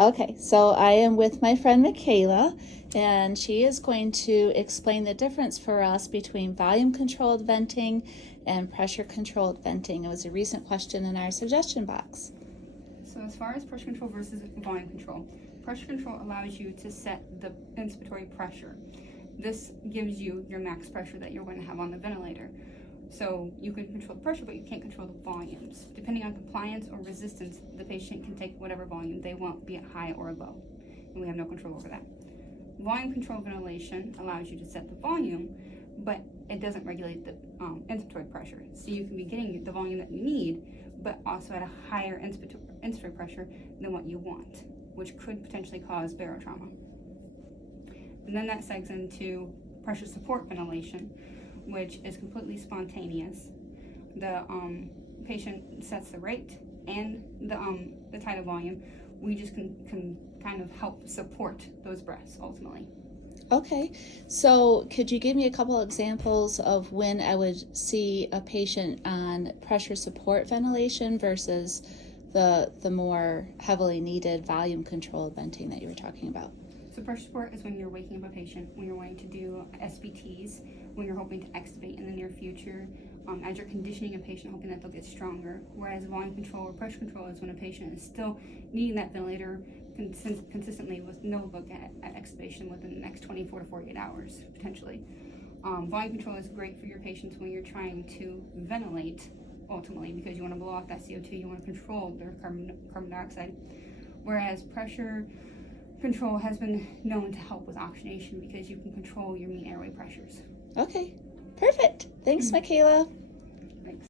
Okay, so I am with my friend Michaela, and she is going to explain the difference for us between volume controlled venting and pressure controlled venting. It was a recent question in our suggestion box. So as far as pressure control versus volume control, pressure control allows you to set the inspiratory pressure. This gives you your max pressure that you're going to have on the ventilator. So you can control the pressure, but you can't control the volumes. Depending on compliance or resistance, the patient can take whatever volume they want, be it high or low, and we have no control over that. Volume control ventilation allows you to set the volume, but it doesn't regulate the inspiratory pressure. So you can be getting the volume that you need, but also at a higher inspiratory pressure than what you want, which could potentially cause barotrauma. And then that segs into pressure support ventilation, which is completely spontaneous. The patient sets the rate and the tidal volume. We just can kind of help support those breaths ultimately. Okay, so could you give me a couple examples of when I would see a patient on pressure support ventilation versus the more heavily needed volume controlled venting that you were talking about? So pressure support is when you're waking up a patient, when you're wanting to do SBTs, when you're hoping to extubate in the near future, as you're conditioning a patient, hoping that they'll get stronger. Whereas volume control or pressure control is when a patient is still needing that ventilator consistently with no look at extubation within the next 24 to 48 hours, potentially. Volume control is great for your patients when you're trying to ventilate, ultimately, because you want to blow off that CO2, you want to control their carbon dioxide. Whereas pressure control has been known to help with oxygenation because you can control your mean airway pressures. Okay, perfect. Thanks, Michaela.